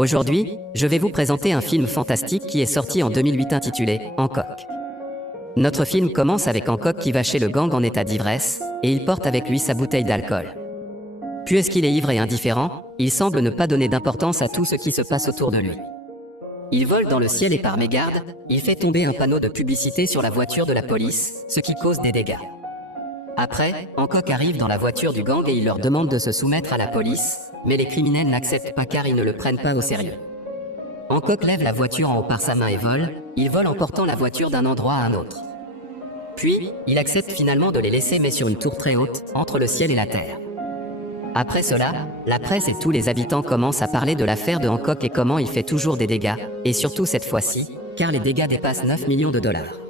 Aujourd'hui, je vais vous présenter un film fantastique qui est sorti en 2008 intitulé Hancock. Notre film commence avec Hancock qui va chez le gang en état d'ivresse, et il porte avec lui sa bouteille d'alcool. Puisqu'il est ivre et indifférent, il semble ne pas donner d'importance à tout ce qui se passe autour de lui. Il vole dans le ciel et par mégarde, il fait tomber un panneau de publicité sur la voiture de la police, ce qui cause des dégâts. Après, Hancock arrive dans la voiture du gang et il leur demande de se soumettre à la police, mais les criminels n'acceptent pas car ils ne le prennent pas au sérieux. Hancock lève la voiture en haut par sa main et vole, il vole en portant la voiture d'un endroit à un autre. Puis, il accepte finalement de les laisser mais sur une tour très haute, entre le ciel et la terre. Après cela, la presse et tous les habitants commencent à parler de l'affaire de Hancock et comment il fait toujours des dégâts, et surtout cette fois-ci, car les dégâts dépassent 9 millions de dollars.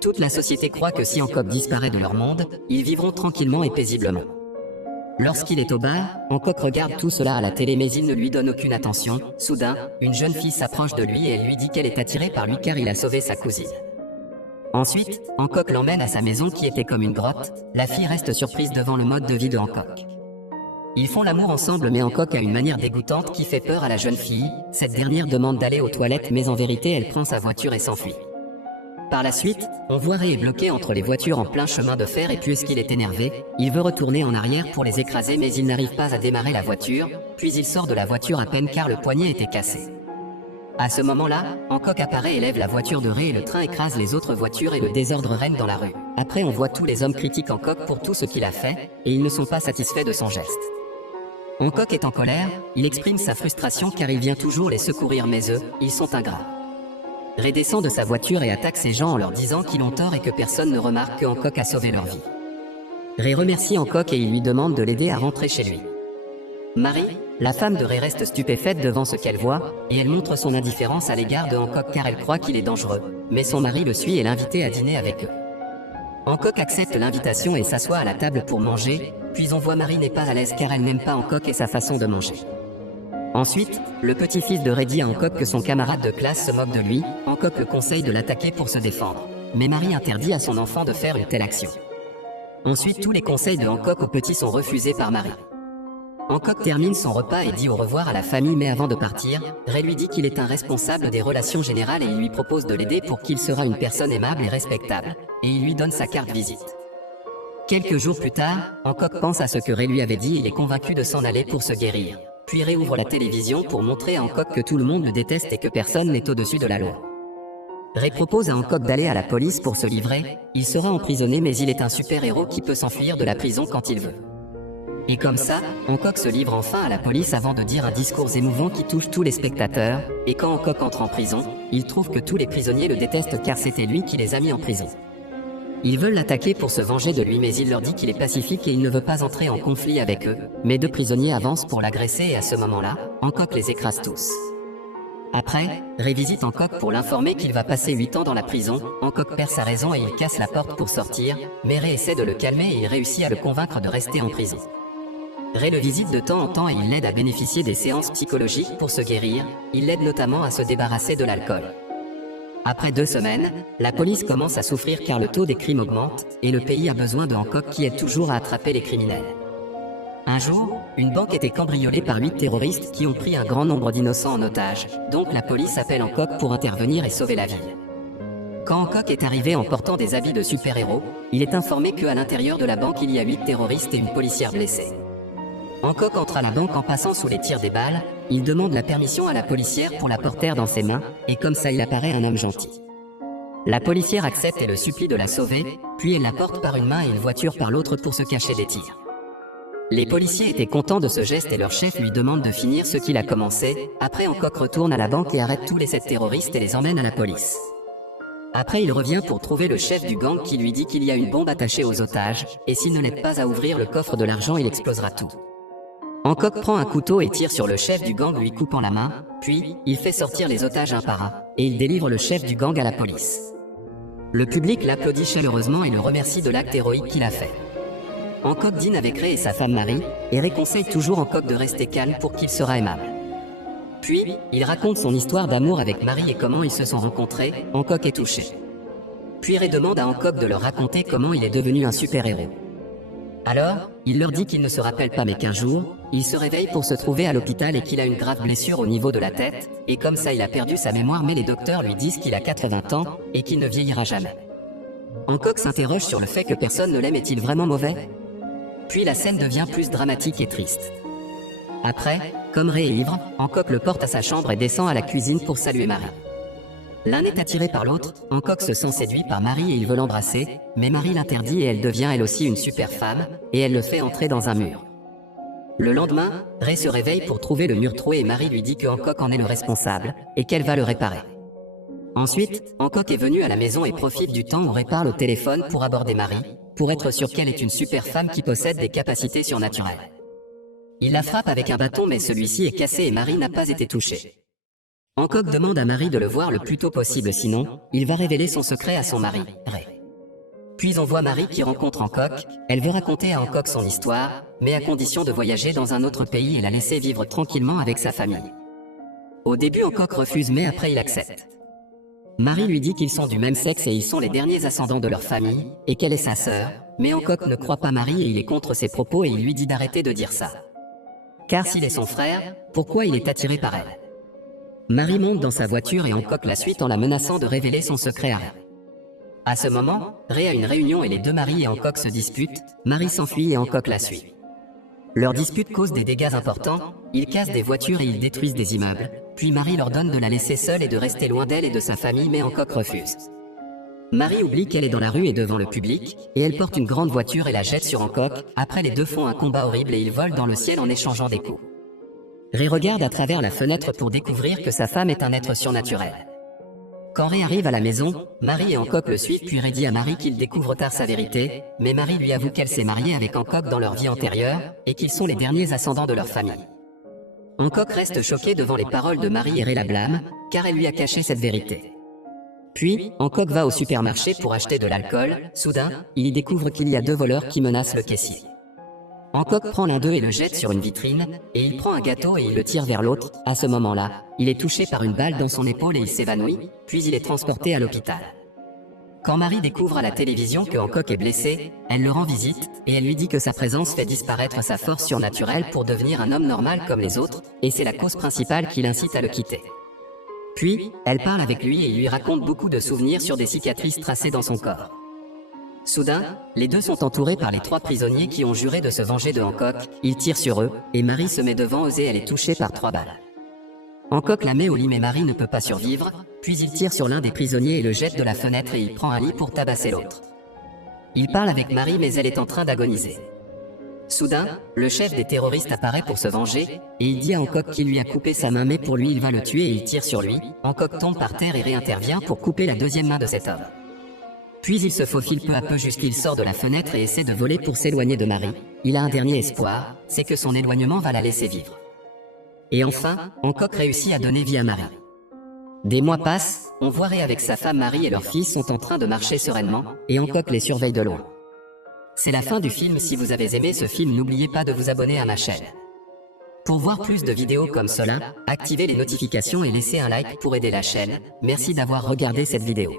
Toute la société croit que si Hancock disparaît de leur monde, ils vivront tranquillement et paisiblement. Lorsqu'il est au bar, Hancock regarde tout cela à la télé mais il ne lui donne aucune attention. Soudain, une jeune fille s'approche de lui et elle lui dit qu'elle est attirée par lui car il a sauvé sa cousine. Ensuite, Hancock l'emmène à sa maison qui était comme une grotte. La fille reste surprise devant le mode de vie de Hancock. Ils font l'amour ensemble mais Hancock a une manière dégoûtante qui fait peur à la jeune fille. Cette dernière demande d'aller aux toilettes mais en vérité elle prend sa voiture et s'enfuit. Par la suite, on voit Ray est bloqué entre les voitures en plein chemin de fer et puisqu'il est énervé, il veut retourner en arrière pour les écraser mais il n'arrive pas à démarrer la voiture, puis il sort de la voiture à peine car le poignet était cassé. À ce moment-là, Hancock apparaît et lève la voiture de Ray et le train écrase les autres voitures et le désordre règne dans la rue. Après on voit tous les hommes critiquent Hancock pour tout ce qu'il a fait, et ils ne sont pas satisfaits de son geste. Hancock est en colère, il exprime sa frustration car il vient toujours les secourir mais eux, ils sont ingrats. Ray descend de sa voiture et attaque ces gens en leur disant qu'ils ont tort et que personne ne remarque que Hancock a sauvé leur vie. Ray remercie Hancock et il lui demande de l'aider à rentrer chez lui. Marie, la femme de Ray reste stupéfaite devant ce qu'elle voit, et elle montre son indifférence à l'égard de Hancock car elle croit qu'il est dangereux, mais son mari le suit et l'invite à dîner avec eux. Hancock accepte l'invitation et s'assoit à la table pour manger, puis on voit Marie n'est pas à l'aise car elle n'aime pas Hancock et sa façon de manger. Ensuite, le petit-fils de Ray dit à Hancock que son camarade de classe se moque de lui. Hancock le conseille de l'attaquer pour se défendre. Mais Marie interdit à son enfant de faire une telle action. Ensuite, tous les conseils de Hancock au petit sont refusés par Marie. Hancock termine son repas et dit au revoir à la famille mais avant de partir, Ray lui dit qu'il est un responsable des relations générales et il lui propose de l'aider pour qu'il sera une personne aimable et respectable, et il lui donne sa carte visite. Quelques jours plus tard, Hancock pense à ce que Ray lui avait dit et il est convaincu de s'en aller pour se guérir. Puis Ray ouvre la télévision pour montrer à Hancock que tout le monde le déteste et que personne n'est au-dessus de la loi. Ray propose à Hancock d'aller à la police pour se livrer, il sera emprisonné mais il est un super-héros qui peut s'enfuir de la prison quand il veut. Et comme ça, Hancock se livre enfin à la police avant de dire un discours émouvant qui touche tous les spectateurs, et quand Hancock entre en prison, il trouve que tous les prisonniers le détestent car c'était lui qui les a mis en prison. Ils veulent l'attaquer pour se venger de lui mais il leur dit qu'il est pacifique et il ne veut pas entrer en conflit avec eux, mais deux prisonniers avancent pour l'agresser et à ce moment-là, Hancock les écrase tous. Après, Ray visite Hancock pour l'informer qu'il va passer 8 ans dans la prison. Hancock perd sa raison et il casse la porte pour sortir, mais Ray essaie de le calmer et il réussit à le convaincre de rester en prison. Ray le visite de temps en temps et il l'aide à bénéficier des séances psychologiques pour se guérir, il l'aide notamment à se débarrasser de l'alcool. Après 2 semaines, la police commence à souffrir car le taux des crimes augmente, et le pays a besoin de Hancock qui aide toujours à attraper les criminels. Un jour, une banque était cambriolée par 8 terroristes qui ont pris un grand nombre d'innocents en otage, donc la police appelle Hancock pour intervenir et sauver la ville. Quand Hancock est arrivé en portant des habits de super-héros, il est informé qu'à l'intérieur de la banque il y a 8 terroristes et une policière blessée. Hancock entre à la banque en passant sous les tirs des balles, il demande la permission à la policière pour la porter dans ses mains, et comme ça il apparaît un homme gentil. La policière accepte et le supplie de la sauver, puis elle la porte par une main et une voiture par l'autre pour se cacher des tirs. Les policiers étaient contents de ce geste et leur chef lui demande de finir ce qu'il a commencé. Après Hancock retourne à la banque et arrête tous les 7 terroristes et les emmène à la police. Après il revient pour trouver le chef du gang qui lui dit qu'il y a une bombe attachée aux otages, et s'il ne l'aide pas à ouvrir le coffre de l'argent il explosera tout. Hancock prend un couteau et tire sur le chef du gang lui coupant la main, puis, il fait sortir les otages un par un, et il délivre le chef du gang à la police. Le public l'applaudit chaleureusement et le remercie de l'acte héroïque qu'il a fait. Hancock dîne avec Ray et sa femme Marie, et Ray conseille toujours Hancock de rester calme pour qu'il sera aimable. Puis, il raconte son histoire d'amour avec Marie et comment ils se sont rencontrés. Hancock est touché. Puis Ray demande à Hancock de leur raconter comment il est devenu un super-héros. Alors, il leur dit qu'il ne se rappelle pas mais qu'un jour, il se réveille pour se trouver à l'hôpital et qu'il a une grave blessure au niveau de la tête, et comme ça il a perdu sa mémoire mais les docteurs lui disent qu'il a 80 ans, et qu'il ne vieillira jamais. Hancock s'interroge sur le fait que personne ne l'aime, est-il vraiment mauvais? Puis la scène devient plus dramatique et triste. Après, comme Ray est ivre, Hancock le porte à sa chambre et descend à la cuisine pour saluer Marie. L'un est attiré par l'autre, Hancock se sent séduit par Marie et il veut l'embrasser, mais Marie l'interdit et elle devient elle aussi une super femme, et elle le fait entrer dans un mur. Le lendemain, Ray se réveille pour trouver le mur troué et Marie lui dit que Hancock en est le responsable, et qu'elle va le réparer. Ensuite, Hancock est venu à la maison et profite du temps où Ray parle au téléphone pour aborder Marie, pour être sûr qu'elle est une super femme qui possède des capacités surnaturelles. Il la frappe avec un bâton mais celui-ci est cassé et Marie n'a pas été touchée. Hancock demande à Marie de le voir le plus tôt possible sinon, il va révéler son secret à son mari, Ray. Puis on voit Marie qui rencontre Hancock, elle veut raconter à Hancock son histoire, mais à condition de voyager dans un autre pays et la laisser vivre tranquillement avec sa famille. Au début Hancock refuse mais après il accepte. Marie lui dit qu'ils sont du même sexe et ils sont les derniers ascendants de leur famille, et qu'elle est sa sœur, mais Hancock ne croit pas Marie et il est contre ses propos et il lui dit d'arrêter de dire ça. Car s'il est son frère, pourquoi il est attiré par elle? Marie monte dans sa voiture et Hancock la suit en la menaçant de révéler son secret à Ray. À ce moment, Ray a une réunion et les deux Marie et Hancock se disputent, Marie s'enfuit et Hancock la suit. Leur dispute cause des dégâts importants, ils cassent des voitures et ils détruisent des immeubles, puis Marie leur donne de la laisser seule et de rester loin d'elle et de sa famille mais Hancock refuse. Marie oublie qu'elle est dans la rue et devant le public, et elle porte une grande voiture et la jette sur Hancock, après les deux font un combat horrible et ils volent dans le ciel en échangeant des coups. Ray regarde à travers la fenêtre pour découvrir que sa femme est un être surnaturel. Quand Ray arrive à la maison, Marie et Hancock le suivent puis Ray dit à Marie qu'il découvre tard sa vérité, mais Marie lui avoue qu'elle s'est mariée avec Hancock dans leur vie antérieure, et qu'ils sont les derniers ascendants de leur famille. Hancock reste choqué devant les paroles de Marie et Ray la blâme, car elle lui a caché cette vérité. Puis, Hancock va au supermarché pour acheter de l'alcool, soudain, il y découvre qu'il y a deux voleurs qui menacent le caissier. Hancock prend l'un d'eux et le jette sur une vitrine, et il prend un gâteau et il le tire vers l'autre. À ce moment-là, il est touché par une balle dans son épaule et il s'évanouit, puis il est transporté à l'hôpital. Quand Marie découvre à la télévision que Hancock est blessé, elle le rend visite, et elle lui dit que sa présence fait disparaître sa force surnaturelle pour devenir un homme normal comme les autres, et c'est la cause principale qui l'incite à le quitter. Puis, elle parle avec lui et il lui raconte beaucoup de souvenirs sur des cicatrices tracées dans son corps. Soudain, les deux sont entourés par les trois prisonniers qui ont juré de se venger de Hancock, ils tirent sur eux, et Marie se met devant eux et elle est touchée par 3 balles. Hancock la met au lit mais Marie ne peut pas survivre, puis il tire sur l'un des prisonniers et le jette de la fenêtre et il prend un lit pour tabasser l'autre. Il parle avec Marie mais elle est en train d'agoniser. Soudain, le chef des terroristes apparaît pour se venger, et il dit à Hancock qu'il lui a coupé sa main mais pour lui il va le tuer et il tire sur lui, Hancock tombe par terre et réintervient pour couper la deuxième main de cet homme. Puis il se faufile peu à peu jusqu'il sort de la fenêtre et essaie de voler pour s'éloigner de Marie. Il a un dernier espoir, c'est que son éloignement va la laisser vivre. Et enfin, Hancock réussit à donner vie à Marie. Des mois passent, on voit Ray avec sa femme Marie et leurs fils sont en train de marcher sereinement, et Hancock les surveille de loin. C'est la fin du film. Si vous avez aimé ce film, n'oubliez pas de vous abonner à ma chaîne. Pour voir plus de vidéos comme cela, activez les notifications et laissez un like pour aider la chaîne. Merci d'avoir regardé cette vidéo.